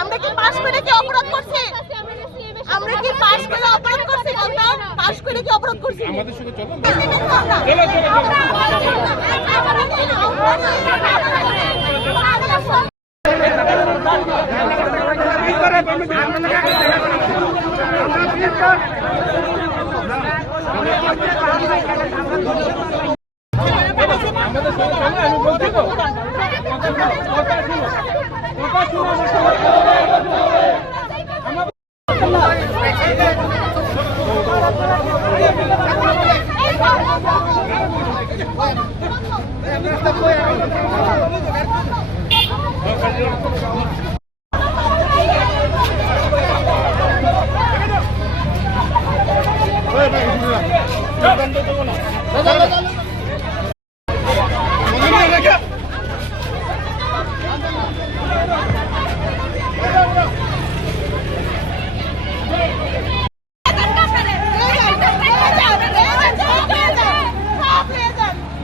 আমরা কি পাশ করে কি অপরাধ করছি? আমরা কি পাশ করে অপরাধ করছি? পাশ করে কি অপরাধ করছি? আমাদের সঙ্গে চলো চলো চলো। আমি বলছি তো কথা শুনো কথা শুনো আমার সঙ্গে ওই ভাই দোকান তো দেবো না মনে রেখে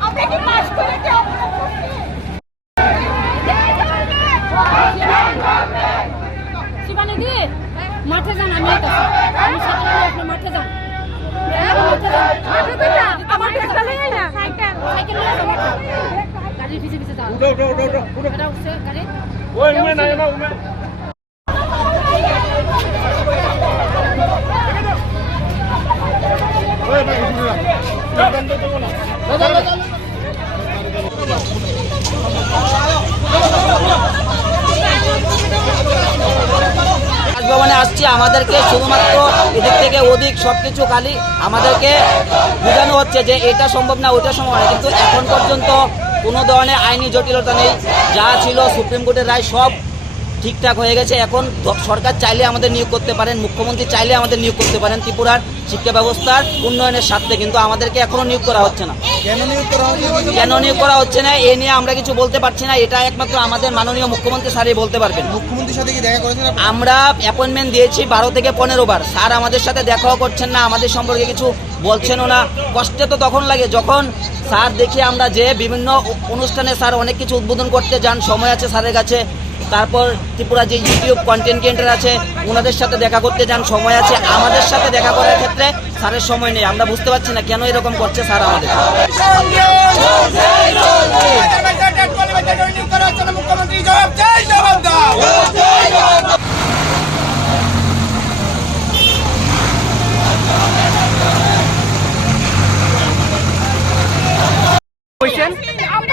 আমরা কি পাশ করে কি অপরাধ করছি শিবানী দি মাঠে যান আমি আমি সকালে আপনি মাঠে যান। মাঠে যান। আমার ব্যাগটা লয়ে রাজভবনে আমাদেরকে শুধুমাত্র এদিক থেকে অধিক সব কিছু খালি আমাদেরকে বোঝানো হচ্ছে যে এটা সম্ভব না ওটা সম্ভব না। কিন্তু এখন পর্যন্ত কোনো ধরনের আইনি জটিলতা নেই। যা ছিল সুপ্রিম কোর্টের রায় সব ঠিকঠাক হয়ে গেছে। এখন সরকার চাইলে আমাদের নিয়োগ করতে পারেন মুখ্যমন্ত্রী চাইলে আমাদের নিয়োগ করতে পারেন। ত্রিপুরার শিক্ষা ব্যবস্থার উন্নয়নের স্বার্থে কিন্তু আমাদেরকে এখনও নিয়োগ করা হচ্ছে না। কেন নিয়োগ করা হচ্ছে না? এ নিয়ে আমরা কিছু বলতে পারছি না। এটা একমাত্র আমাদের মাননীয় মুখ্যমন্ত্রী স্যারই বলতে পারবেন। মুখ্যমন্ত্রীর সাথে কি দেখা করেছেন আমরা অ্যাপয়েন্টমেন্ট দিয়েছি বারো থেকে পনেরো বার। স্যার আমাদের সাথে দেখাও করছেন না আমাদের সম্পর্কে কিছু বলছেনও না। কষ্টে তো তখন লাগে যখন স্যার দেখি আমরা যে বিভিন্ন অনুষ্ঠানে স্যার অনেক কিছু উদ্বোধন করতে যান সময় আছে স্যারের কাছে। তারপর ত্রিপুরা যে ইউটিউব কন্টেন্ট ক্রিয়েটার আছে ওনাদের সাথে দেখা করতে যান, সময় আছে। আমাদের সাথে দেখা করার ক্ষেত্রে স্যারের সময় নেই। আমরা বুঝতে পারছি না কেন এরকম করছে স্যার আমাদের।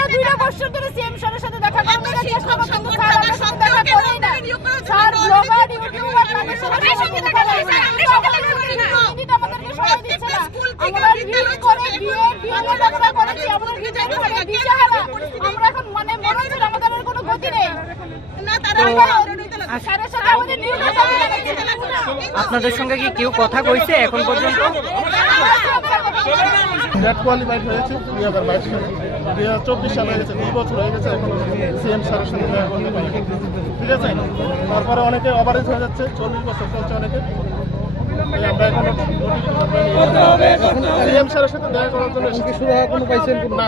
দুইটা বছর ধরে সিএম স্যারের সাথে দেখা করতে চেষ্টা কিন্তু স্যার আমাদের সাথে দেখা করেই না স্যার ব্লগার ইউটিউবার তাদের সাথে দেখা না। কিন্তু আমাদের করি না। কিন্তু আমাদেরকে সময় দিচ্ছে না। আমরা করে বিয়ে বিয়ে লেখাপড়া করেছি আমরা আমরা এখন মানে মনে হচ্ছে আমাদের আর কোনো গতি নেই। স্যারের সাথে আমাদের নিয়োগ আপনাদের সঙ্গে কি কেউ কথা কইছে এখন পর্যন্ত? নেট কোয়ালিফাইড হয়েছে দুই হাজার বাইশ সালে। দুই হাজার চব্বিশ সালে হয়েছে দুই বছর হয়ে গেছে এখন সিএম স্যারের সাথে দেখা করতে পারি ঠিক আছে? তারপরে অনেকে অভারেজ হয়ে যাচ্ছে চল্লিশ বছর চলছে অনেকে। আমরা এখন সিএম স্যারের সাথে দেখা করার জন্য শুরু হওয়ার কোনো পাইছেন না